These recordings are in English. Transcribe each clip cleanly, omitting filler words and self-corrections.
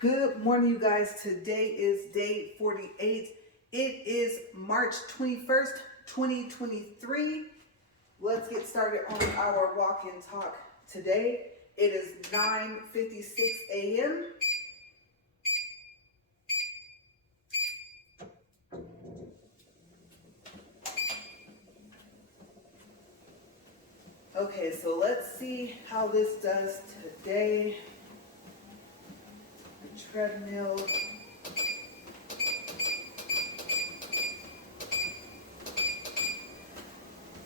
Good morning, you guys. Today is day 48. It is March 21st, 2023. Let's get started on our walk and talk today. It is 9:56 a.m. Okay, so let's see how this does today. The treadmill.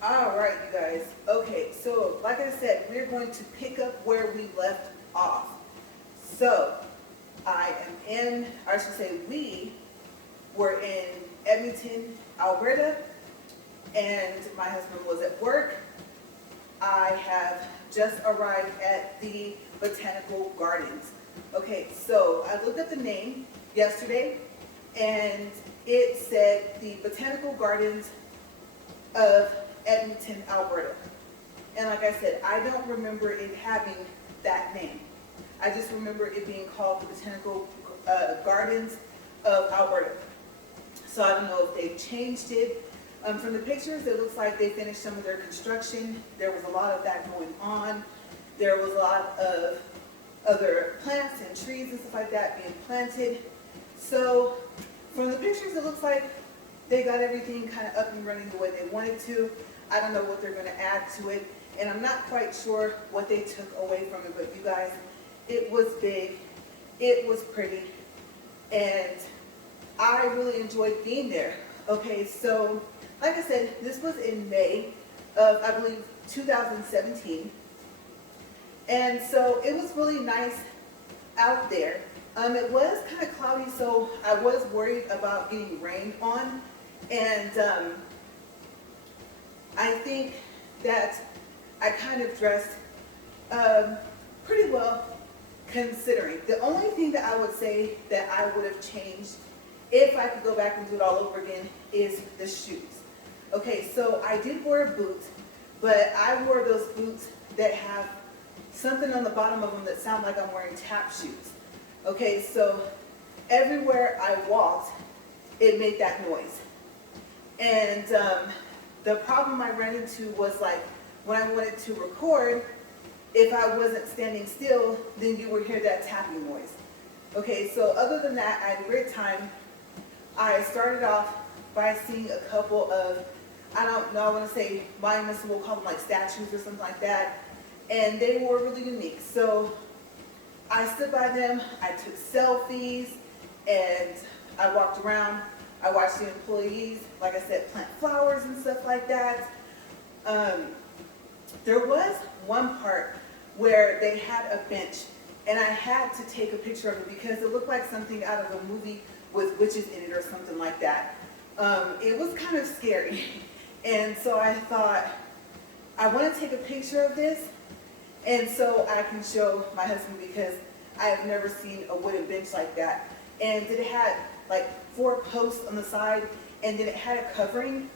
All right, you guys. Okay, so like I said, we're going to pick up where we left off. So we were in Edmonton, Alberta, and my husband was at work. I have just arrived at the Botanical Gardens. Okay, so I looked up the name yesterday, and it said the Botanical Gardens of Edmonton, Alberta. And like I said, I don't remember it having that name. I just remember it being called the Botanical Gardens of Alberta. So I don't know if they've changed it. From the pictures, it looks like they finished some of their construction. There was a lot of that going on. There was a lot of other plants and trees and stuff like that being planted. So from the pictures, it looks like they got everything kind of up and running the way they wanted to. I don't know what they're going to add to it, and I'm not quite sure what they took away from it, but you guys, it was big, it was pretty, and I really enjoyed being there. Okay, so like I said, this was in May of, I believe, 2017, and so it was really nice out there. It was kind of cloudy, so I was worried about getting rained on, and I think that I kind of dressed pretty well considering. The only thing that I would say that I would have changed if I could go back and do it all over again is the shoes. Okay, so I did wear a boot, but I wore those boots that have something on the bottom of them that sound like I'm wearing tap shoes. Okay, so everywhere I walked, it made that noise. And the problem I ran into was like when I wanted to record, if I wasn't standing still, then you would hear that tapping noise. Okay, so other than that, I had a great time. I started off by seeing a couple of, I don't know, I want to say monuments, we'll call them like statues or something like that, and they were really unique. So I stood by them, I took selfies, and I walked around. I watched the employees, like I said, plant flowers and stuff like that. There was one part where they had a bench, and I had to take a picture of it because it looked like something out of a movie with witches in it or something like that. It was kind of scary. And so I thought, I want to take a picture of this, and so I can show my husband because I have never seen a wooden bench like that. And it had like 4 posts on the side, and then it had a covering,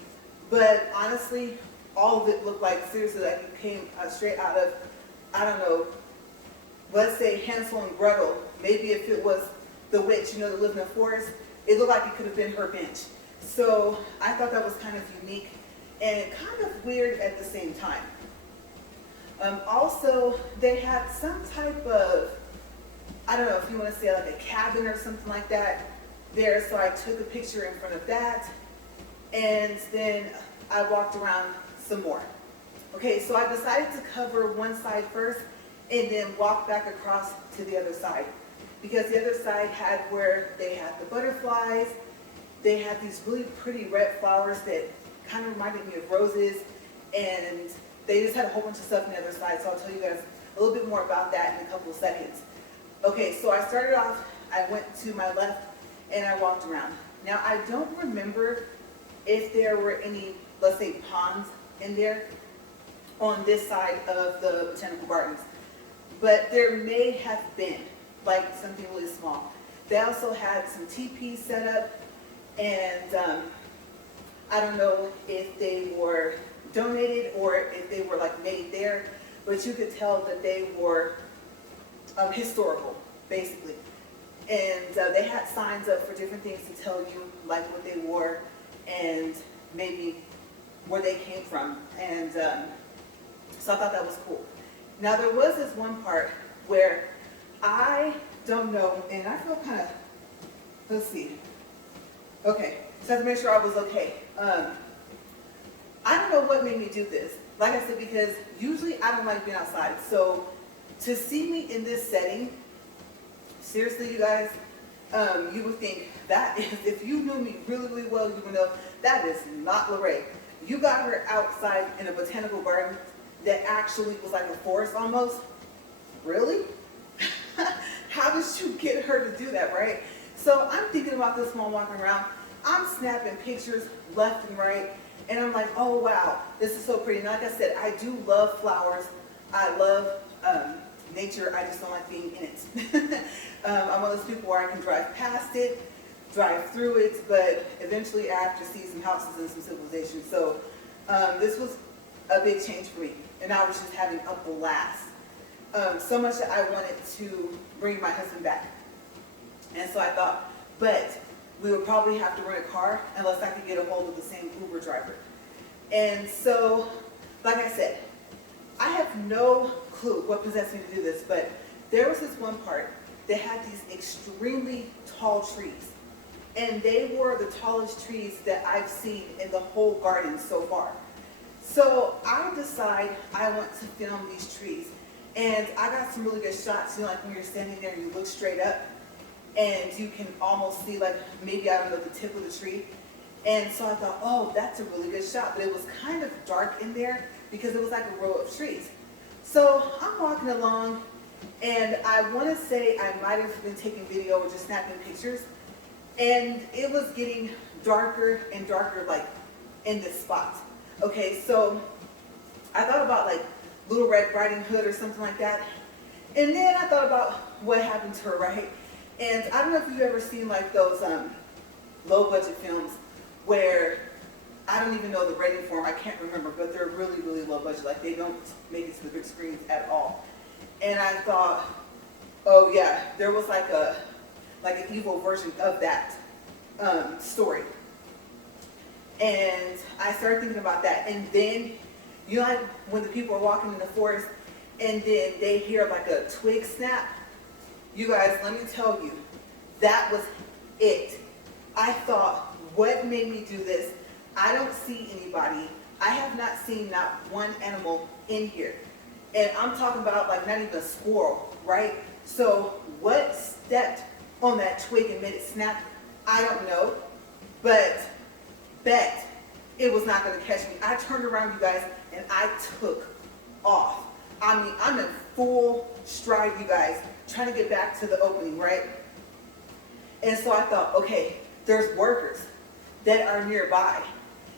but honestly, all of it looked like, seriously, like it came straight out of, I don't know, let's say Hansel and Gretel. Maybe if it was the witch, you know, that lived in the forest, it looked like it could have been her bench. So I thought that was kind of unique and kind of weird at the same time. Also, they had some type of, I don't know if you want to say like a cabin or something like that there, so I took a picture in front of that, and then I walked around some more. Okay, so I decided to cover one side first and then walk back across to the other side, because the other side had where they had the butterflies. They had these really pretty red flowers that kind of reminded me of roses, and they just had a whole bunch of stuff on the other side, so I'll tell you guys a little bit more about that in a couple of seconds. Okay, so I started off, I went to my left, and I walked around. Now, I don't remember if there were any, let's say, ponds in there on this side of the Botanical Gardens, but there may have been, like something really small. They also had some teepees set up, and I don't know if they were donated or if they were like made there, but you could tell that they were historical, basically. And they had signs up for different things to tell you, like what they wore and maybe where they came from. And so I thought that was cool. Now there was this one part where I don't know, and I feel kind of, let's see. Okay, so I have to make sure I was okay. I don't know what made me do this. Like I said, because usually I don't like being outside. So to see me in this setting, seriously, you guys, you would think that is, if you knew me really, really well, you would know that is not LaRae. You got her outside in a botanical garden that actually was like a forest almost. Really? How did you get her to do that, right? So I'm thinking about this while I'm walking around. I'm snapping pictures left and right, and I'm like, oh wow, this is so pretty. And like I said, I do love flowers. I love nature. I just don't like being in it. I'm one of those people where I can drive past it, drive through it, but eventually I have to see some houses and some civilization. So this was a big change for me, and I was just having a blast. So much that I wanted to bring my husband back. And so I thought, but we would probably have to rent a car unless I could get a hold of the same Uber driver. And so, like I said, I have no clue what possessed me to do this, but there was this one part that had these extremely tall trees. And they were the tallest trees that I've seen in the whole garden so far. So I decide I want to film these trees. And I got some really good shots, you know, like when you're standing there and you look straight up and you can almost see like maybe, I don't know, the tip of the tree. And so I thought, oh, that's a really good shot. But it was kind of dark in there because it was like a row of trees. So I'm walking along, and I want to say I might have been taking video or just snapping pictures. And it was getting darker and darker, like in this spot. Okay, so I thought about like Little Red Riding Hood or something like that. And then I thought about what happened to her, right? And I don't know if you've ever seen like those low budget films where I don't even know the rating for them, I can't remember, but they're really, really low budget. Like they don't make it to the big screens at all. And I thought, oh yeah, there was like an evil version of that story. And I started thinking about that. And then, you know, like when the people are walking in the forest and then they hear like a twig snap, you guys, let me tell you, that was it. I thought, what made me do this? I don't see anybody. I have not seen not one animal in here. And I'm talking about like not even a squirrel, right? So what stepped on that twig and made it snap? I don't know, but bet it was not going to catch me. I turned around, you guys, and I took off. I mean, I'm in full stride, you guys, trying to get back to the opening, right? And so I thought, okay, there's workers that are nearby.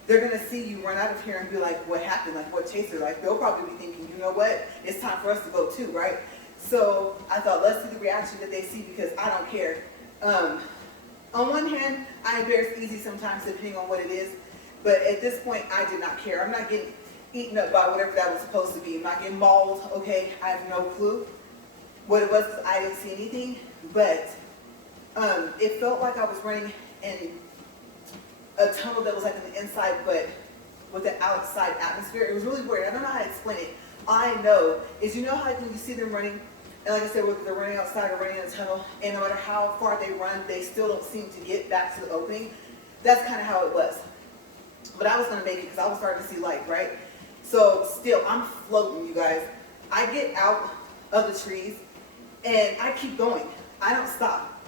They're going to see you run out of here and be like, what happened? Like, what chased her? Like, they'll probably be thinking, you know what? It's time for us to go too, right? So I thought, let's see the reaction that they see because I don't care. On one hand, I embarrass easy sometimes depending on what it is. But at this point, I did not care. I'm not getting eaten up by whatever that was supposed to be. I'm not getting mauled, okay? I have no clue what it was because I didn't see anything. But it felt like I was running in a tunnel that was like on the inside, but with the outside atmosphere. It was really weird. I don't know how to explain it. I know is, you know how like when you see them running, and like I said, whether they're running outside or running in a tunnel, and no matter how far they run, they still don't seem to get back to the opening. That's kind of how it was. But I was going to make it because I was starting to see light, right? So still, I'm floating, you guys. I get out of the trees, and I keep going. I don't stop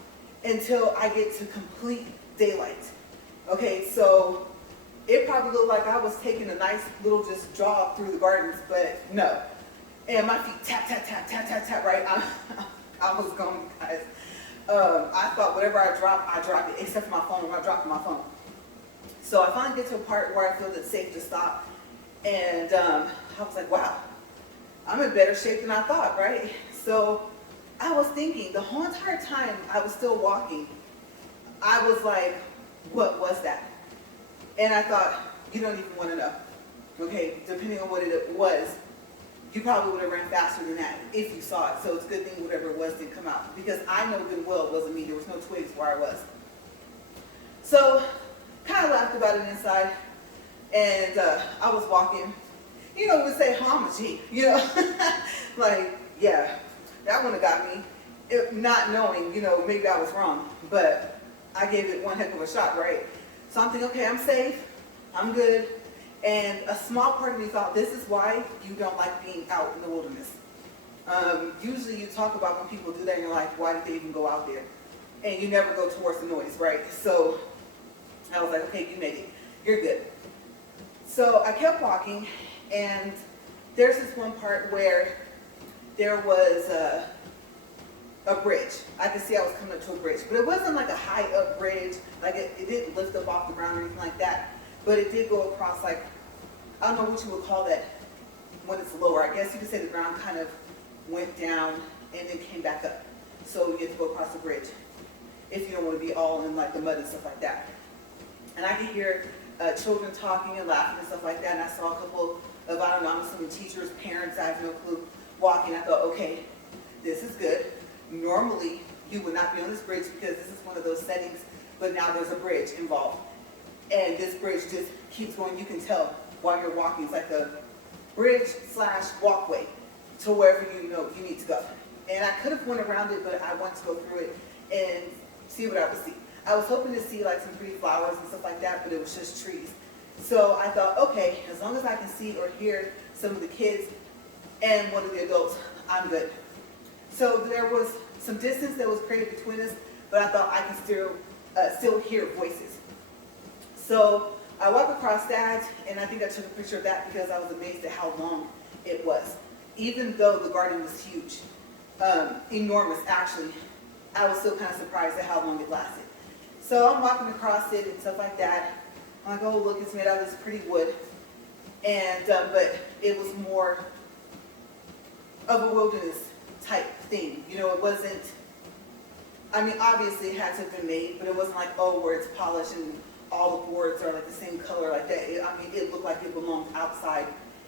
until I get to complete daylight. Okay, so it probably looked like I was taking a nice little just jog through the gardens, but no. And my feet tap, tap, tap, tap, tap, tap, right? I was going, guys. I thought whatever I drop it, except for my phone. I'm not dropping my phone. So I finally get to a part where I feel it's safe to stop. And I was like, wow, I'm in better shape than I thought, right? So I was thinking the whole entire time I was still walking, I was like, what was that? And I thought, you don't even want to know. Okay, depending on what it was, you probably would have ran faster than that if you saw it. So it's a good thing whatever it was didn't come out, because I know good and well it wasn't me. There was no twigs where I was. So kind of laughed about it inside, and I was walking. You know, we would say, oh, I'm a G, you know, like, yeah, that one have got me, not knowing, you know, maybe I was wrong, but I gave it one heck of a shot, right? So I'm thinking, okay, I'm safe, I'm good, and a small part of me thought, this is why you don't like being out in the wilderness. Usually you talk about when people do that in your life, why did they even go out there? And you never go towards the noise, right? So I was like, okay, you made it, you're good. So I kept walking, and there's this one part where there was a bridge. I could see I was coming up to a bridge, but it wasn't like a high up bridge, like it didn't lift up off the ground or anything like that, but it did go across, like, I don't know what you would call that when it's lower. I guess you could say the ground kind of went down and then came back up. So you get to go across the bridge if you don't want to be all in like the mud and stuff like that. And I could hear children talking and laughing and stuff like that, and I saw a couple of, I don't know, I'm assuming teachers, parents, I have no clue, walking. I thought, okay, this is good. Normally, you would not be on this bridge because this is one of those settings, but now there's a bridge involved. And this bridge just keeps going. You can tell while you're walking. It's like a bridge / walkway to wherever you know you need to go. And I could have went around it, but I wanted to go through it and see what I would see. I was hoping to see like some pretty flowers and stuff like that, but it was just trees. So I thought, okay, as long as I can see or hear some of the kids and one of the adults, I'm good. So there was some distance that was created between us, but I thought I could still hear voices. So I walked across that, and I think I took a picture of that because I was amazed at how long it was. Even though the garden was huge, enormous actually, I was still kind of surprised at how long it lasted. So I'm walking across it and stuff like that. I'm like, oh look, it's made out of this pretty wood. And, but it was more of a wilderness type thing. You know, it wasn't, I mean, obviously it had to have been made, but it wasn't like, oh, where it's polished and all the boards are like the same color like that. I mean, it looked like it belonged outside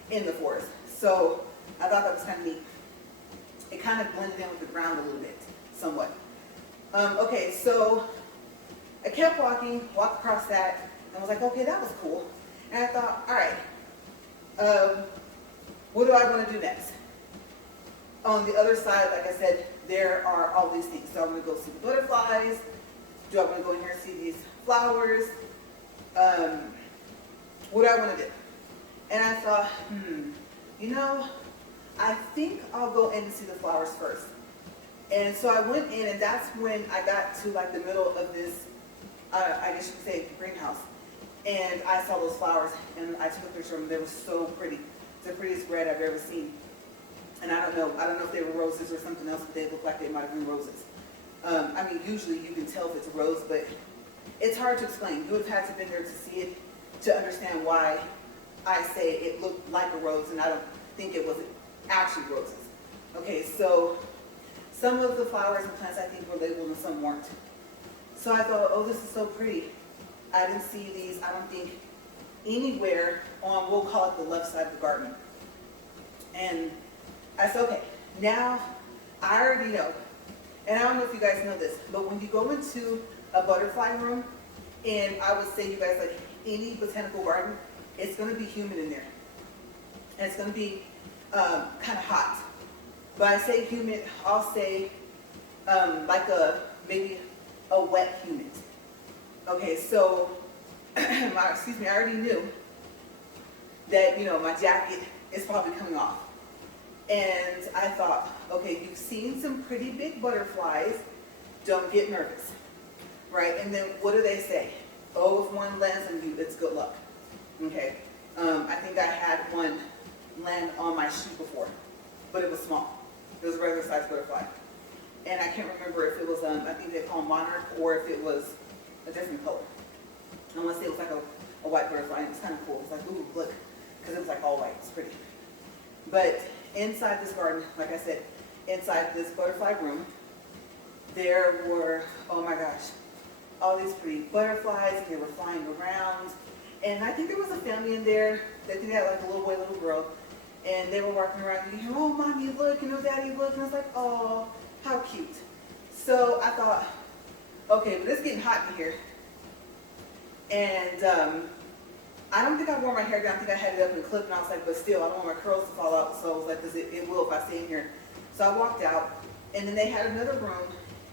in the forest. So I thought that was kind of neat. It kind of blended in with the ground a little bit, somewhat. Okay, so I kept walking, walked across that, and was like, okay, that was cool. And I thought, all right, what do I want to do next? On the other side, like I said, there are all these things. So I'm going to go see the butterflies. Do I want to go in here and see these flowers? What do I want to do? And I thought, you know, I think I'll go in and see the flowers first. And so I went in, and that's when I got to like the middle of this, I guess you could say, greenhouse. And I saw those flowers, and I took a picture of them. They were so pretty. It's the prettiest red I've ever seen. And I don't know if they were roses or something else, but they looked like they might have been roses. I mean, usually you can tell if it's a rose, but it's hard to explain. You would have had to have been there to see it to understand why I say it looked like a rose, and I don't think it was actually roses. Okay, so some of the flowers and plants I think were labeled and some weren't. So I thought, oh, this is so pretty. I didn't see these, I don't think, anywhere on, we'll call it the left side of the garden. And I said, okay, now I already know, and I don't know if you guys know this, but when you go into a butterfly room, and I would say you guys, like any botanical garden, it's going to be humid in there. And it's going to be kind of hot. But I say humid, I'll say like maybe a wet humid. Okay, so, I already knew that, you know, my jacket is probably coming off. And I thought, okay, you've seen some pretty big butterflies, don't get nervous, right? And then what do they say? Oh, if one lands on you, it's good luck, okay? I think I had one land on my shoe before, but it was small. It was a regular sized butterfly. And I can't remember if it was, I think they call them monarch, or if it was a different color. I want to say it was like a white butterfly, and it was kind of cool. It was like, ooh, look, because it was like all white, it's pretty. But inside this garden, like I said, inside this butterfly room, there were, oh my gosh, all these pretty butterflies, and they were flying around. And I think there was a family in there. I think they had like a little boy, little girl. And they were walking around and you hear, oh, mommy, look, daddy, look. And I was like, oh, how cute. So I thought, okay, but it's getting hot in here. And I don't think I wore my hair down. I think I had it up in a clip, and I was like, but still, I don't want my curls to fall out. So I was like, because it will if I stay in here. So I walked out, and then they had another room,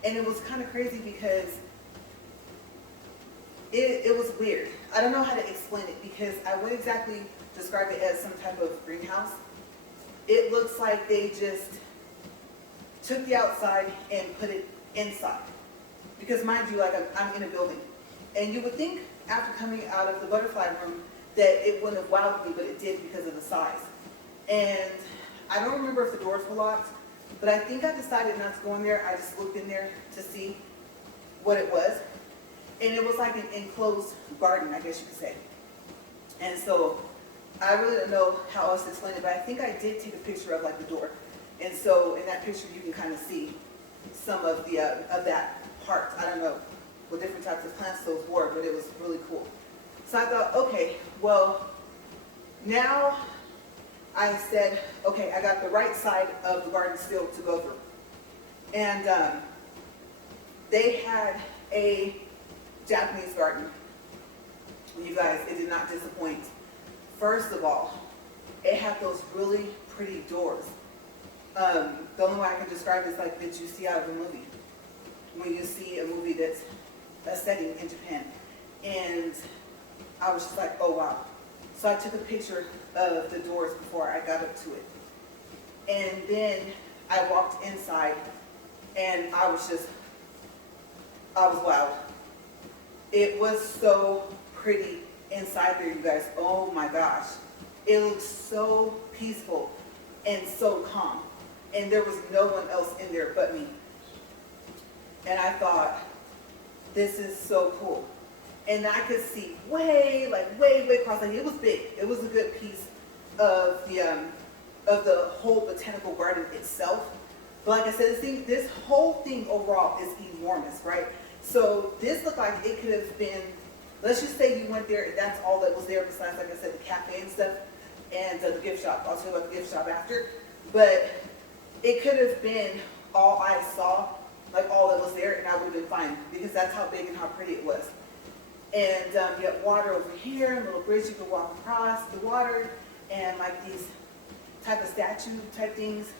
and it was kind of crazy because it was weird. I don't know how to explain it because I would exactly describe it as some type of greenhouse. It looks like they just took the outside and put it inside. Because mind you, like I'm in a building. And you would think after coming out of the butterfly room that it wouldn't have wowed me, but it did because of the size. And I don't remember if the doors were locked, but I think I decided not to go in there. I just looked in there to see what it was. And it was like an enclosed garden, I guess you could say. And so I really don't know how else to explain it, but I think I did take a picture of like the door. And so in that picture, you can kind of see some of the of that part. I don't know what different types of plants those were, but it was really cool. So I thought, okay, well, now I said, okay, I got the right side of the garden still to go through. And they had a Japanese garden. You guys, it did not disappoint. First of all, it had those really pretty doors. The only way I can describe it is like that you see out of a movie. When you see a movie that's a setting in Japan. And I was just like, oh wow. So I took a picture of the doors before I got up to it. And then I walked inside and I was wowed. It was so pretty inside there, you guys. Oh my gosh. It looked so peaceful and so calm. And there was no one else in there but me. And I thought, this is so cool. And I could see way across. Like it was big. It was a good piece of the whole botanical garden itself. But like I said, this whole thing overall is enormous, right? So this looked like it could have been, let's just say you went there and that's all that was there besides, like I said, the cafe and stuff and the gift shop. I'll tell you about the gift shop after. But it could have been all I saw, like all that was there, and I would have been fine because that's how big and how pretty it was. And you have water over here, a little bridge you can walk across the water, and like these type of statue type things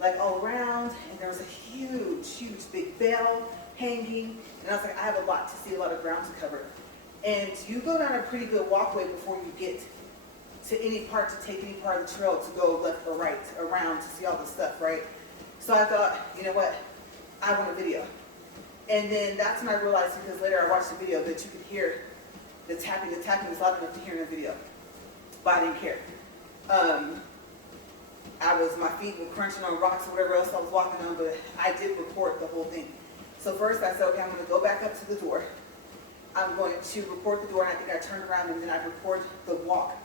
like all around. And there was a huge big bell hanging. And I was like, I have a lot to see, a lot of ground to cover. And you go down a pretty good walkway before you get to any part, to take any part of the trail to go left or right around to see all the stuff, right? So I thought, you know what, I want a video. And then that's when I realized, because later I watched the video, that you could hear the tapping. The tapping was loud enough to hear in the video, but I didn't care. My feet were crunching on rocks or whatever else I was walking on, but I did record the whole thing. So first I said, okay, I'm going to go back up to the door. I'm going to record the door, and I think I turned around and then I record the walk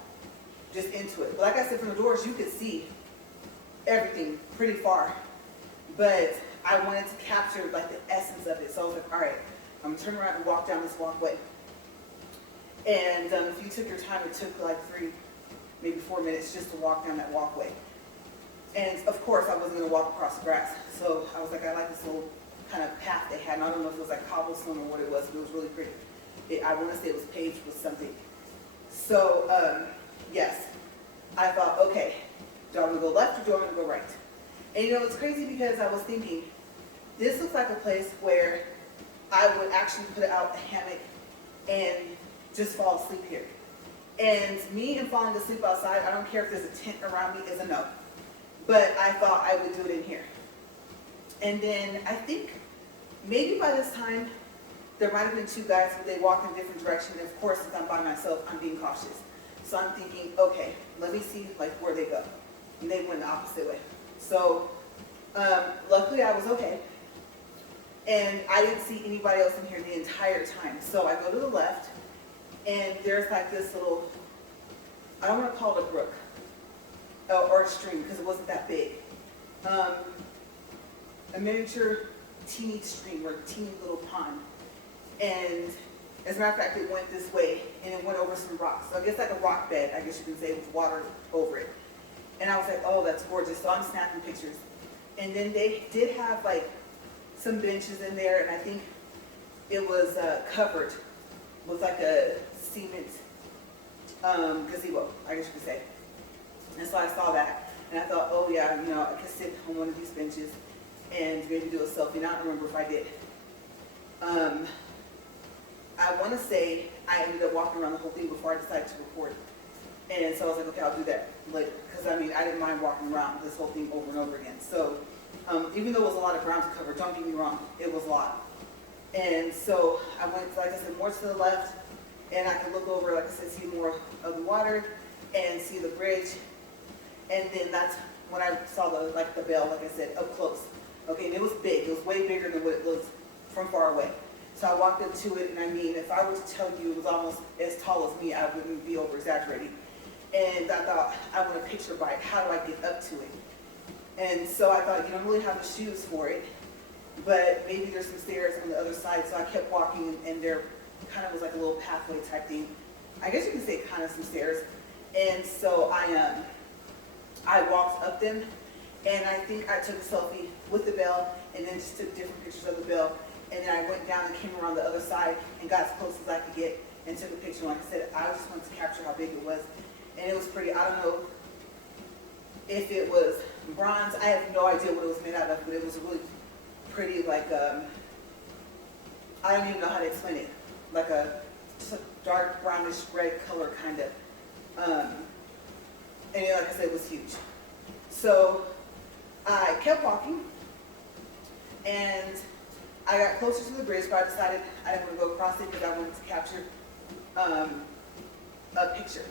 just into it. But like I said, from the doors, you could see everything pretty far. But I wanted to capture like the essence of it. So I was like, all right, I'm going to turn around and walk down this walkway. And if you took your time, it took like 3, maybe 4 minutes just to walk down that walkway. And of course, I wasn't going to walk across the grass. So I was like, I like this little kind of path they had. And I don't know if it was like cobblestone or what it was, but it was really pretty. I want to say it was paved with something. So, yes, I thought, okay, do I want to go left or do I want to go right? And you know, it's crazy because I was thinking, this looks like a place where I would actually put out a hammock and just fall asleep here. And me and falling asleep outside, I don't care if there's a tent around me, is a no. But I thought I would do it in here. And then I think maybe by this time, there might have been 2 guys, but they walked in a different direction. And of course, since I'm by myself, I'm being cautious. So I'm thinking, okay, let me see like where they go. And they went the opposite way. So luckily I was okay. And I didn't see anybody else in here the entire time. So I go to the left, and there's like this little, I don't want to call it a brook or a stream because it wasn't that big. A miniature teeny stream or teeny little pond. And as a matter of fact, it went this way and it went over some rocks. So I guess like a rock bed, I guess you can say, with water over it. And I was like, oh, that's gorgeous. So I'm snapping pictures. And then they did have like some benches in there, and I think it was covered with like a cement gazebo, I guess you could say. And so I saw that, and I thought, oh yeah, you know, I could sit on one of these benches and maybe do a selfie. And I don't remember if I did. I want to say I ended up walking around the whole thing before I decided to record. And so I was like, okay, I'll do that later. Because I mean, I didn't mind walking around this whole thing over and over again. So even though it was a lot of ground to cover, don't get me wrong, it was a lot. And so I went, like I said, more to the left, and I could look over, like I said, see more of the water and see the bridge. And then that's when I saw the bell, like I said, up close. Okay, and it was big. It was way bigger than what it looks from far away. So I walked up to it, and I mean, if I were to tell you it was almost as tall as me, I wouldn't be over-exaggerating. And I thought, I want a picture by it. How do I get up to it? And so I thought, you don't really have the shoes for it, but maybe there's some stairs on the other side. So I kept walking, and there kind of was like a little pathway type thing. I guess you can say kind of some stairs. And so I walked up them, and I think I took a selfie with the bell, and then just took different pictures of the bell. And then I went down and came around the other side and got as close as I could get and took a picture. Like I said, I just wanted to capture how big it was. And it was pretty. I don't know if it was bronze. I have no idea what it was made out of, but it was really pretty, like, I don't even know how to explain it. Like just a dark brownish red color kind of. And like I said, it was huge. So I kept walking, and I got closer to the bridge, but I decided I didn't want to go across it because I wanted to capture a picture.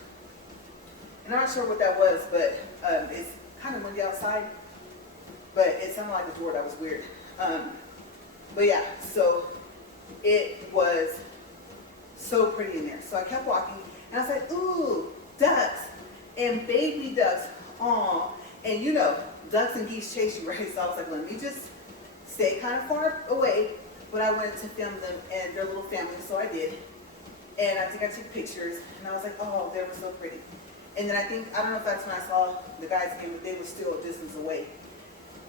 And I'm not sure what that was, but it's kind of windy outside, but it sounded like a door. That was weird. But yeah, so it was so pretty in there. So I kept walking, and I was like, ooh, ducks and baby ducks. Aw. And you know, ducks and geese chase you, right? So I was like, let me just stay kind of far away, but I wanted to film them and their little family, so I did. And I think I took pictures, and I was like, oh, they were so pretty. And then I don't know if that's when I saw the guys again, but they were still a distance away.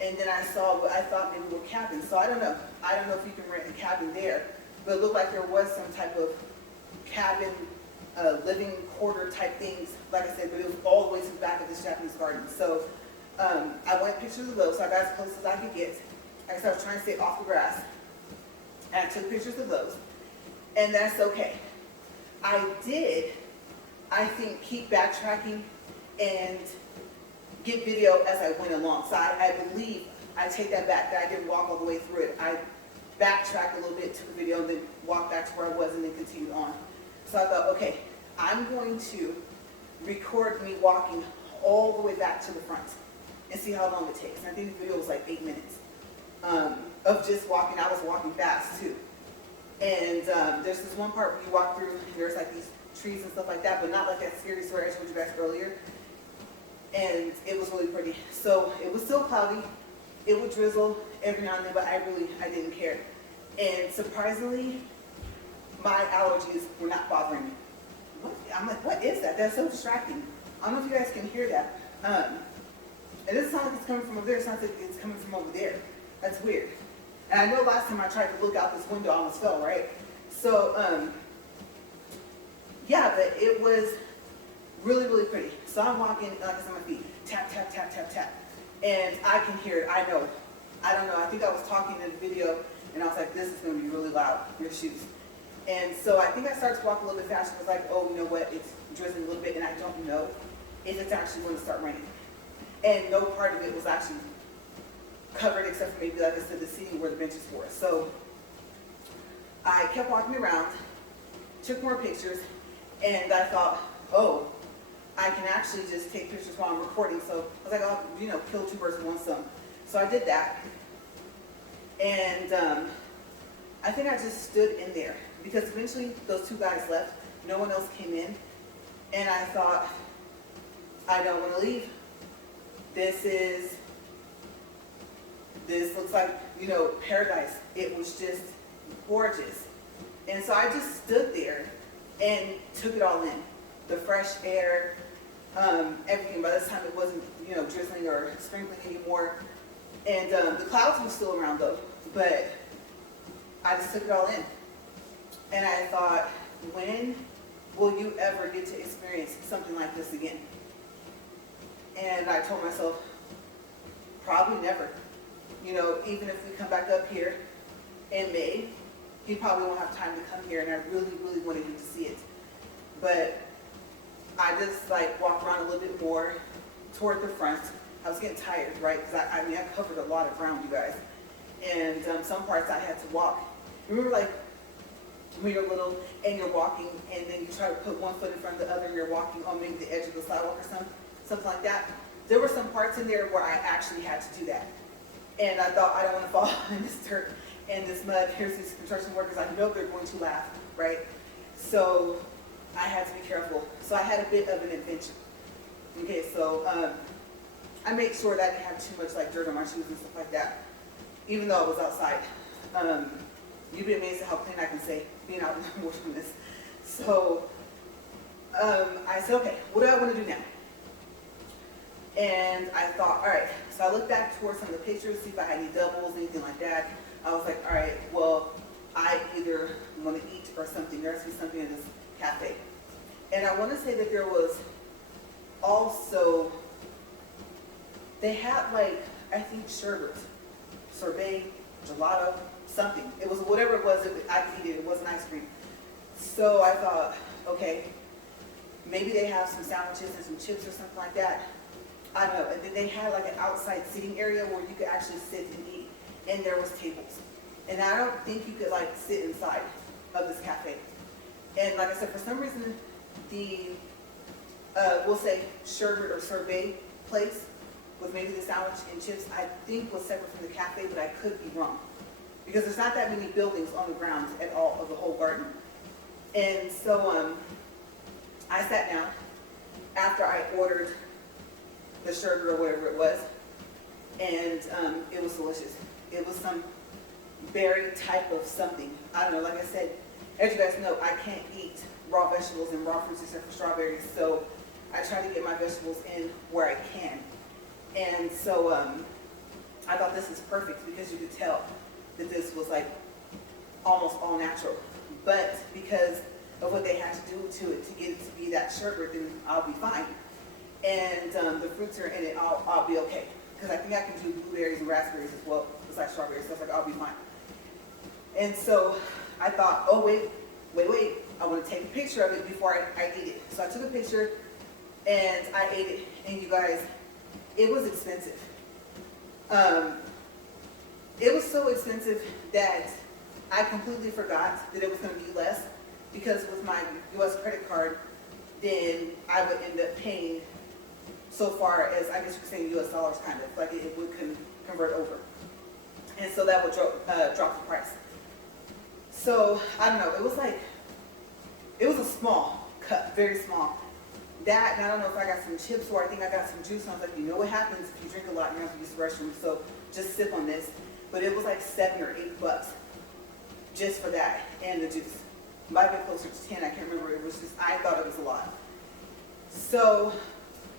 And then I saw what I thought maybe were cabins. So I don't know. I don't know if you can rent a cabin there, but it looked like there was some type of cabin, living quarter type things, like I said, but it was all the way to the back of this Japanese garden. So I wanted pictures of those, so I got as close as I could get. I guess I was trying to stay off the grass, and I took pictures of those, and that's okay. I did, I think, keep backtracking and get video as I went along. So I believe I take that back, that I didn't walk all the way through it. I backtracked a little bit, took a video, and then walked back to where I was, and then continued on. So I thought, okay, I'm going to record me walking all the way back to the front and see how long it takes. And I think the video was like 8 minutes of just walking. I was walking fast too. And there's this one part where you walk through, and there's like these trees and stuff like that, but not like that scary story I showed you guys earlier. And it was really pretty. So it was still cloudy. It would drizzle every now and then, but I didn't care. And surprisingly, my allergies were not bothering me. I'm like, what is that? That's so distracting. I don't know if you guys can hear that. It doesn't sound like it's coming from over there. It sounds like it's coming from over there. That's weird. And I know last time I tried to look out this window, I almost fell, right? So, yeah, but it was really, really pretty. So I'm walking, like I said, on my feet, tap, tap, tap, tap, tap. And I can hear it, I know. I don't know, I think I was talking in the video, and I was like, this is gonna be really loud, your shoes. And so I think I started to walk a little bit faster. I was like, oh, you know what, it's drizzling a little bit, and I don't know if it's actually going to start raining. And no part of it was actually covered except for maybe, like I said, the seating where the benches were. So I kept walking around, took more pictures, and I thought, oh, I can actually just take pictures while I'm recording. So I was like, oh, you know, kill two birds with one stone. So I did that. And I think I just stood in there because eventually those two guys left. No one else came in. And I thought, I don't want to leave. This looks like, you know, paradise. It was just gorgeous. And so I just stood there and took it all in. The fresh air, everything. By this time it wasn't, drizzling or sprinkling anymore. And the clouds were still around though, but I just took it all in. And I thought, when will you ever get to experience something like this again? And I told myself, probably never. Even if we come back up here in May, he probably won't have time to come here, and I really, really wanted him to see it. But I just walked around a little bit more toward the front. I was getting tired, right? Because I covered a lot of ground, you guys. And some parts I had to walk. Remember when you're little and you're walking and then you try to put one foot in front of the other and you're walking on maybe the edge of the sidewalk or something like that? There were some parts in there where I actually had to do that. And I thought, I don't want to fall in this dirt and this mud. Here's these construction workers. I know they're going to laugh, right? So I had to be careful. So I had a bit of an adventure. Okay, so I made sure that I didn't have too much dirt on my shoes and stuff like that, even though I was outside. You'd be amazed at how clean I can say being out in the wilderness. So I said, okay, what do I want to do now? And I thought, all right. So I looked back towards some of the pictures, see if I had any doubles, anything like that. I was like, all right, well, I either want to eat or something. There has to be something in this cafe. And I want to say that there was also, they had I think sherbet, sorbet, gelato, something. It was whatever it was, I could eat it. It wasn't ice cream. So I thought, okay, maybe they have some sandwiches and some chips or something like that. I don't know. And then they had an outside sitting area where you could actually sit and eat. And there was tables. And I don't think you could sit inside of this cafe. And like I said, for some reason, the, we'll say sherbet or sorbet place with maybe the sandwich and chips, I think was separate from the cafe, but I could be wrong. Because there's not that many buildings on the grounds at all of the whole garden. And so I sat down after I ordered the sherbet or whatever it was, and it was delicious. It was some berry type of something. I don't know, like I said, as you guys know, I can't eat raw vegetables and raw fruits except for strawberries, so I try to get my vegetables in where I can. And so I thought this is perfect because you could tell that this was almost all natural. But because of what they had to do to it to get it to be that sherbet, then I'll be fine. And the fruits are in it, I'll be okay. Because I think I can do blueberries and raspberries as well, besides strawberries. So I was I'll be fine. And so I thought, oh, wait. I want to take a picture of it before I eat it. So I took a picture and I ate it. And you guys, it was expensive. It was so expensive that I completely forgot that it was going to be less, because with my U.S. credit card, then I would end up paying so far as, I guess you could say, U.S. dollars, kind of, it would convert over. And so that would drop the price. So, I don't know, it was a small cup, very small. That, and I don't know if I got some chips or I think I got some juice, and I was like, you know what happens if you drink a lot and you have to use the restroom, so just sip on this. But it was $7 or $8 just for that and the juice. Might have been closer to 10, I can't remember. It was just, I thought it was a lot. So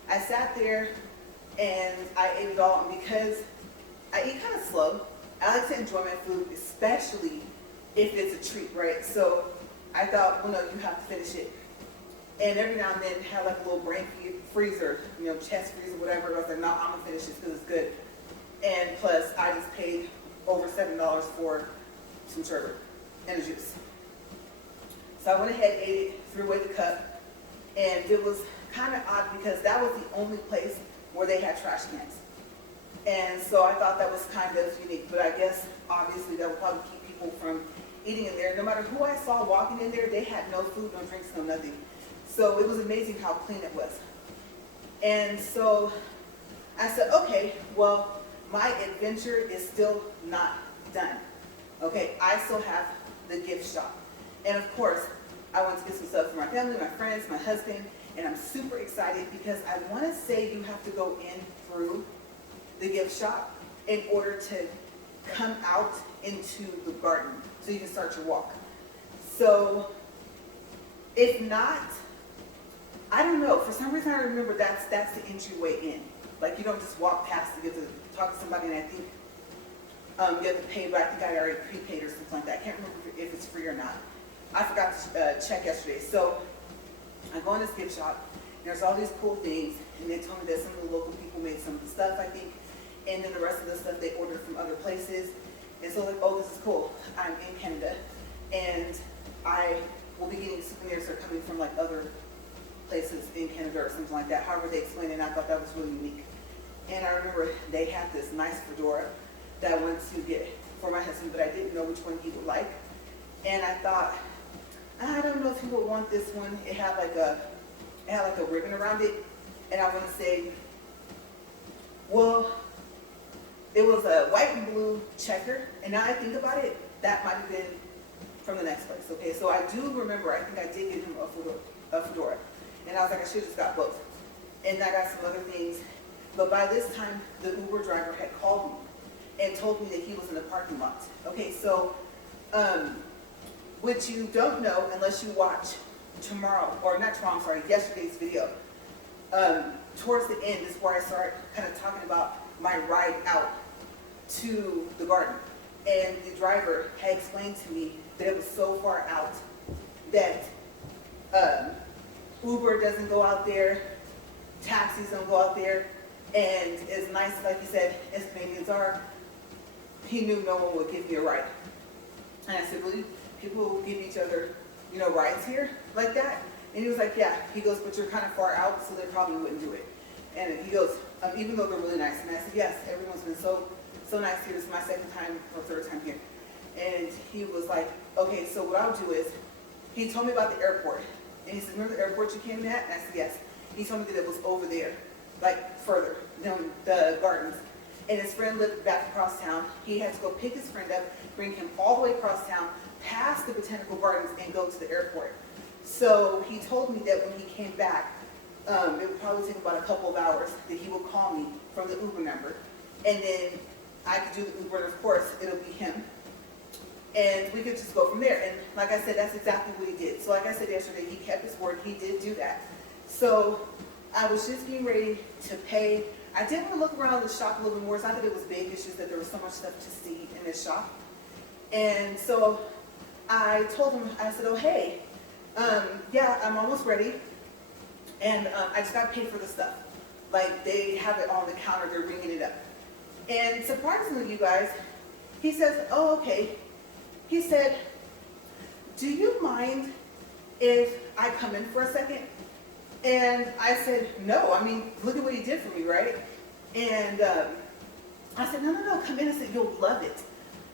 I sat there and I ate it all, and because I eat kind of slow, I like to enjoy my food, especially if it's a treat, right? So I thought, well, no, you have to finish it. And every now and then have a little brain freezer, chest freezer, whatever. I was like, no, I'm gonna finish this because it's good. And plus, I just paid over $7 for some sherbet and a juice. So I went ahead, ate it, threw away the cup, and it was kind of odd because that was the only place where they had trash cans. And so I thought that was kind of unique, but I guess obviously that would probably keep people from eating in there. No matter who I saw walking in there, they had no food, no drinks, no nothing. So it was amazing how clean it was. And so I said, okay, well, my adventure is still not done. Okay, I still have the gift shop. And of course, I want to get some stuff for my family, my friends, my husband, and I'm super excited because I want to say you have to go in through the gift shop in order to come out into the garden so you can start your walk. So if not, I don't know, for some reason I remember that's the entryway in. Like you don't just walk past to get to talk to somebody, and I think you have to pay, but I think I already prepaid or something like that. I can't remember if it's free or not. I forgot to check yesterday. So I go in this gift shop, and there's all these cool things, and they told me that some of the local people made some of the stuff, I think, and then the rest of the stuff they ordered from other places. And so like, oh, this is cool. I'm in Canada, and I will be getting souvenirs that are coming from like other places in Canada or something like that. However they explained it, and I thought that was really unique. And I remember they had this nice fedora that I wanted to get for my husband, but I didn't know which one he would like. And I thought, I don't know if he would want this one. It had like a ribbon around it, and I want to say, well, it was a white and blue checker, and now I think about it, that might have been from the next place. Okay, so I do remember, I think I did get him a fedora, and I was like, I should have just got both. And I got some other things, but by this time, the Uber driver had called me and told me that he was in the parking lot. Okay, so, which you don't know unless you watch yesterday's video. Towards the end is where I start kind of talking about my ride out to the garden. And the driver had explained to me that it was so far out that Uber doesn't go out there, taxis don't go out there, and as nice, like you said, as Canadians are, he knew no one would give me a ride. And I said, really? People give each other, rides here like that? And he was like, yeah. He goes, but you're kind of far out, so they probably wouldn't do it. And he goes, even though they're really nice. And I said, yes, everyone's been so nice here. This is my second time or third time here. And he was like, okay, so what I'll do is, he told me about the airport. And he said, remember the airport you came at? And I said, yes. He told me that it was over there, like further than the gardens. And his friend lived back across town. He had to go pick his friend up, bring him all the way across town, past the botanical gardens, and go to the airport. So he told me that when he came back, it would probably take about a couple of hours, that he would call me from the Uber number. And then I could do the Uber, and of course, it'll be him. And we could just go from there. And like I said, that's exactly what he did. So like I said yesterday, he kept his word. He did do that. So I was just getting ready to pay. I did want to look around the shop a little bit more. It's not that it was big, it's just that there was so much stuff to see in this shop. And so I told him, I said, oh, hey, yeah, I'm almost ready. And I just got to pay for the stuff. Like, they have it on the counter, they're ringing it up. And surprisingly, you guys, he says, oh, okay. He said, do you mind if I come in for a second? And I said, no, I mean, look at what he did for me, right? And I said, no, come in. I said, you'll love it.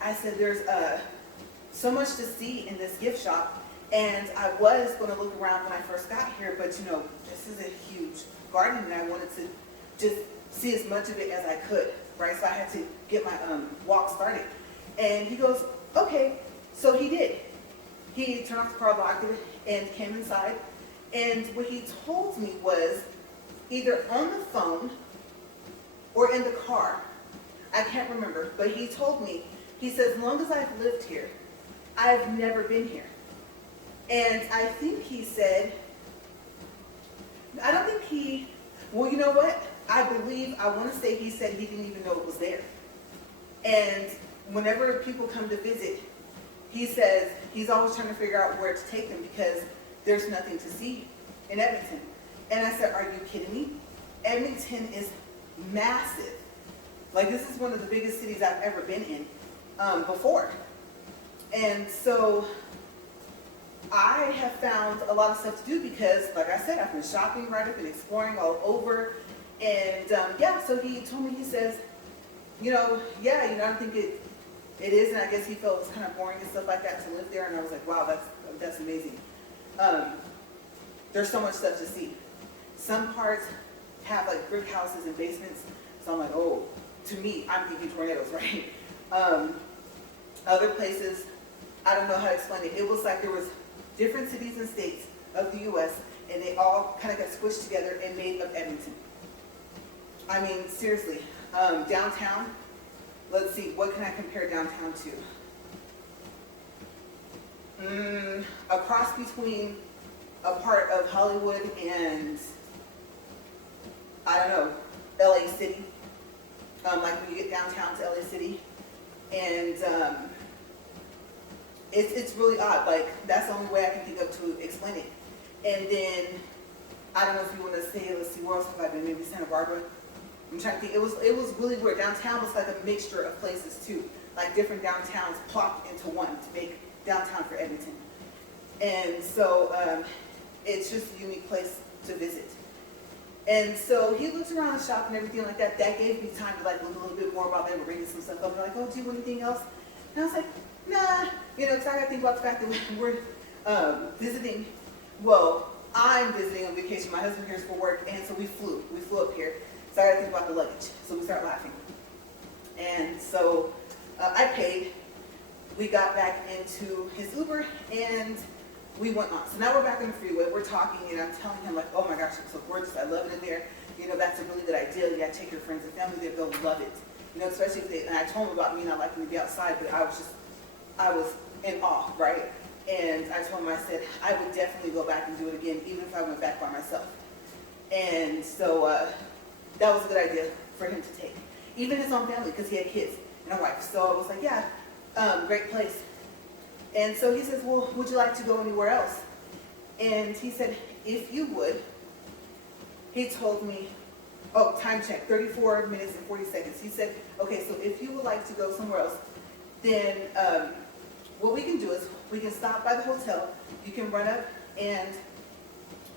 I said, there's so much to see in this gift shop. And I was going to look around when I first got here, but this is a huge garden, and I wanted to just see as much of it as I could, right? So I had to get my walk started. And he goes, okay. So he did. He turned off the car, locked it, and came inside. And what he told me was either on the phone or in the car. I can't remember, but he told me, he said, as long as I've lived here, I've never been here. And I think he said, I don't think he, well, you know what? I want to say he said he didn't even know it was there. And whenever people come to visit, he says he's always trying to figure out where to take them because there's nothing to see in Edmonton. And I said, are you kidding me? Edmonton is massive. Like, this is one of the biggest cities I've ever been in before. And so I have found a lot of stuff to do because, like I said, I've been shopping, right? I've been exploring all over. And yeah, so he told me, he says, I don't think it is. And I guess he felt it was kind of boring and stuff like that to live there. And I was like, wow, that's amazing. There's so much stuff to see. Some parts have like brick houses and basements. So I'm like, oh, to me, I'm thinking tornadoes, right? Other places, I don't know how to explain it. It was like there was different cities and states of the U.S. and they all kind of got squished together and made of Edmonton. I mean, seriously, downtown, let's see, what can I compare downtown to? A cross between a part of Hollywood and, I don't know, LA City, like when you get downtown to LA City, and it's really odd. Like, that's the only way I can think of to explain it. And then, I don't know if you want to say, let's see, where else have I been? Maybe Santa Barbara. I'm trying to think. It was really weird. Downtown was like a mixture of places too, like different downtowns plopped into one to make downtown for Edmonton. And so it's just a unique place to visit. And so he looked around the shop and everything like that. That gave me time to like look a little bit more about them and bringing some stuff up. They're like, oh, do you want anything else? And I was like, nah, because I got to think about the fact that we're visiting. Well, I'm visiting on vacation. My husband here's for work, and so we flew up here. So I got to think about the luggage. So we start laughing. And so I paid. We got back into his Uber, and we went on. So now we're back on the freeway. We're talking, and I'm telling him, like, oh my gosh, it's so gorgeous. I love it in there. That's a really good idea. You got to take your friends and family there. They'll love it. Especially if they, and I told him about me not liking to be outside, but I was in awe, right? And I told him, I said, I would definitely go back and do it again, even if I went back by myself. And so that was a good idea for him to take. Even his own family, because he had kids and a wife. So I was like, yeah, great place. And so he says, well, would you like to go anywhere else? And he said, if you would. He told me, oh, time check, 34 minutes and 40 seconds. He said, okay, so if you would like to go somewhere else, then what we can do is we can stop by the hotel. You can run up and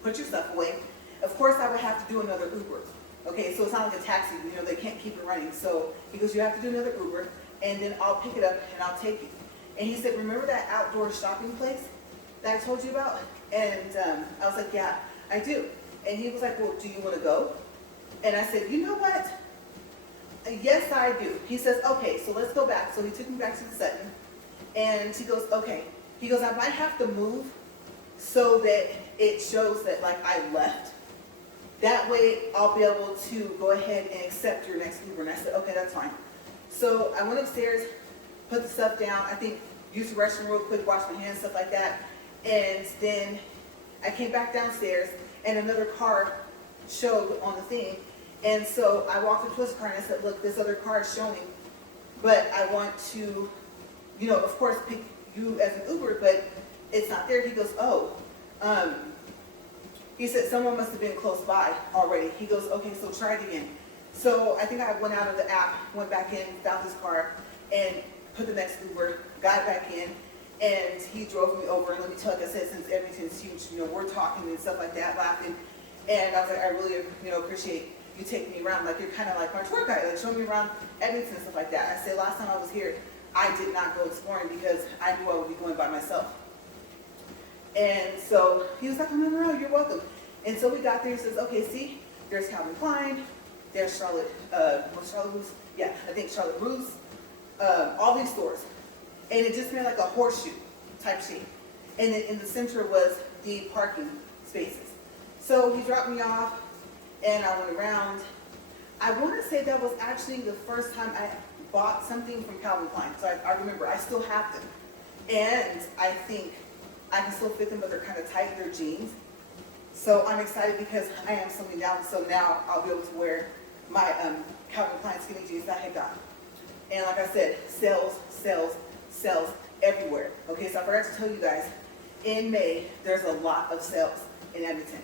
put your stuff away. Of course, I would have to do another Uber. Okay, so it's not like a taxi, they can't keep it running. So he goes, you have to do another Uber, and then I'll pick it up and I'll take you. And he said, remember that outdoor shopping place that I told you about? And I was like, yeah, I do. And he was like, well, do you want to go? And I said, you know what? Yes, I do. He says, okay, so let's go back. So he took me back to the Sutton, and he goes, okay. He goes, I might have to move so that it shows that, like, I left. That way, I'll be able to go ahead and accept your next Uber. And I said, okay, that's fine. So I went upstairs, put the stuff down, I think used the restroom real quick, washed my hands, stuff like that. And then I came back downstairs, and another car showed on the thing. And so I walked up to his car and I said, look, this other car is showing, but I want to, of course, pick you as an Uber, but it's not there. He goes, oh, he said someone must have been close by already. He goes, okay, so try it again. So I think I went out of the app, went back in, found his car, and put the next Uber, got back in, and he drove me over. And let me tell you, like I said, since Edmonton's huge, we're talking and stuff like that, laughing. And I was like, I really, appreciate you taking me around. Like, you're kind of like my tour guide, like showing me around Edmonton and stuff like that. I said, last time I was here, I did not go exploring because I knew I would be going by myself. And so he was like, oh, no, you're welcome. And so we got there. He says, okay, see, there's Calvin Klein, there's Charlotte, what's Charlotte Russe? Yeah, I think Charlotte Russe, all these stores. And it just made like a horseshoe type shape. And then in the center was the parking spaces. So he dropped me off, and I went around. I want to say that was actually the first time I bought something from Calvin Klein. So I remember, I still have them. And I think I can still fit them, but they're kind of tight, they're jeans. So I'm excited because I am slimming down, so now I'll be able to wear my Calvin Klein skinny jeans that I had got. And like I said, sales everywhere. Okay, so I forgot to tell you guys, in May, there's a lot of sales in Edmonton.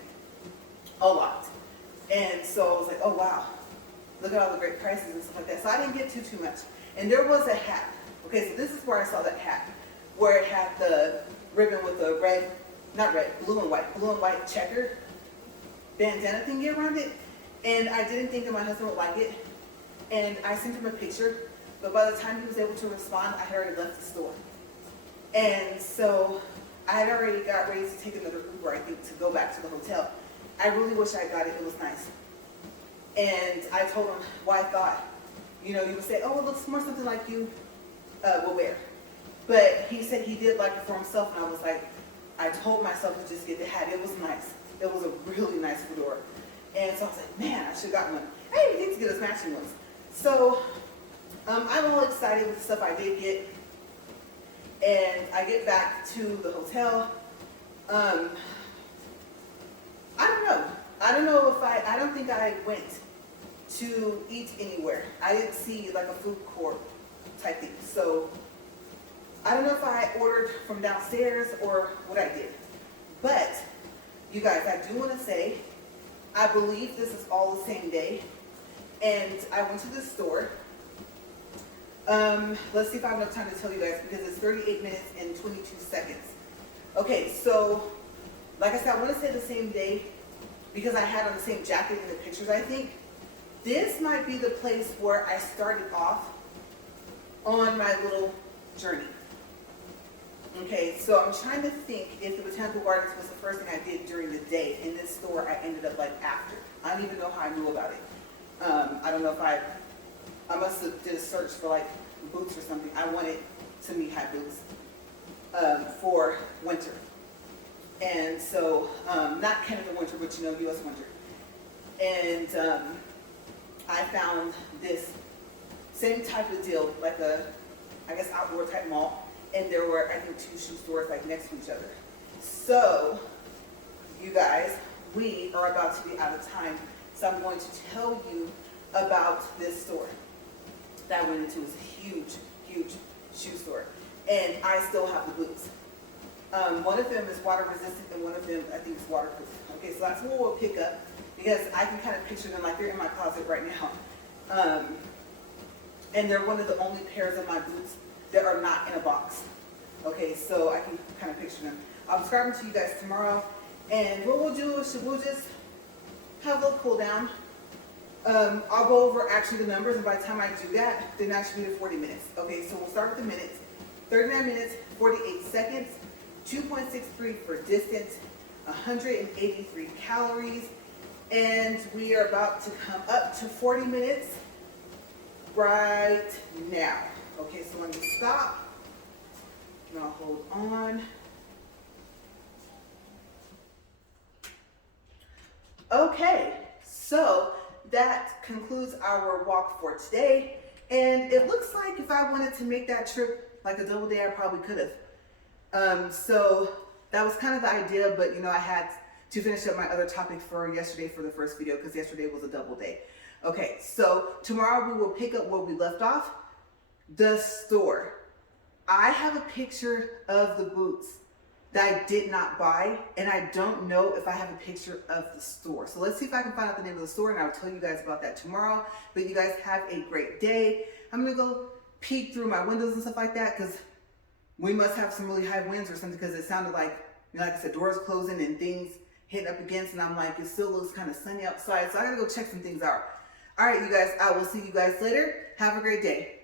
A lot. And so I was like, oh wow, look at all the great prices and stuff like that. So I didn't get too much. And there was a hat. Okay, so this is where I saw that hat, where it had the ribbon with the blue and white checkered bandana thingy around it. And I didn't think that my husband would like it. And I sent him a picture, but by the time he was able to respond, I had already left the store. And so I had already got ready to take another Uber, I think, to go back to the hotel. I really wish I got it. It was nice. And I told him why I thought, you would say, oh, it looks more something like you will wear. But he said he did like it for himself, and I was like, I told myself to just get the hat. It was nice. It was a really nice fedora. And so I was like, man, I should have gotten one. I didn't even think to get us matching ones. So I'm all excited with the stuff I did get. And I get back to the hotel. I don't know. I don't think I went to eat anywhere. I didn't see like a food court type thing. So I don't know if I ordered from downstairs or what I did. But you guys, I do want to say, I believe this is all the same day. And I went to the store. Let's see if I have enough time to tell you guys, because it's 38 minutes and 22 seconds. Okay, so like I said, I want to say the same day because I had on the same jacket in the pictures, I think. This might be the place where I started off on my little journey. Okay, so I'm trying to think if the Botanical Gardens was the first thing I did during the day. In this store, I ended up like after. I don't even know how I knew about it. I don't know if I must have did a search for like boots or something. I wanted to knee-high boots for winter. And so, not Canada winter, but you know, US winter. And I found this same type of deal, like a, I guess, outdoor type mall. And there were, I think, 2 shoe stores like next to each other. So, you guys, we are about to be out of time. So I'm going to tell you about this store that I went into. It was a huge, huge shoe store. And I still have the boots. One of them is water resistant and one of them I think is waterproof. Okay, so that's what we'll pick up because I can kind of picture them like they're in my closet right now. And they're one of the only pairs of my boots that are not in a box. Okay, so I can kind of picture them. I'll describe them to you guys tomorrow. And what we'll do is we'll just have a little cool down. I'll go over actually the numbers, and by the time I do that, then that should be the 40 minutes. Okay, so we'll start with the minutes. 39 minutes, 48 seconds, 2.63 for distance, 183 calories, and we are about to come up to 40 minutes right now. Okay, so let me stop. Now hold on. Okay, so that concludes our walk for today. And it looks like if I wanted to make that trip like a double day, I probably could have. So that was kind of the idea, but you know, I had to finish up my other topic for yesterday for the first video because yesterday was a double day. Okay, so tomorrow we will pick up where we left off. The store. I have a picture of the boots that I did not buy, and I don't know if I have a picture of the store. So let's see if I can find out the name of the store, and I'll tell you guys about that tomorrow. But you guys have a great day. I'm gonna go peek through my windows and stuff like that because we must have some really high winds or something, because it sounded like, you know, like I said, doors closing and things hitting up against, and I'm like, it still looks kind of sunny outside, so I gotta go check some things out. All right, you guys, I will see you guys later. Have a great day.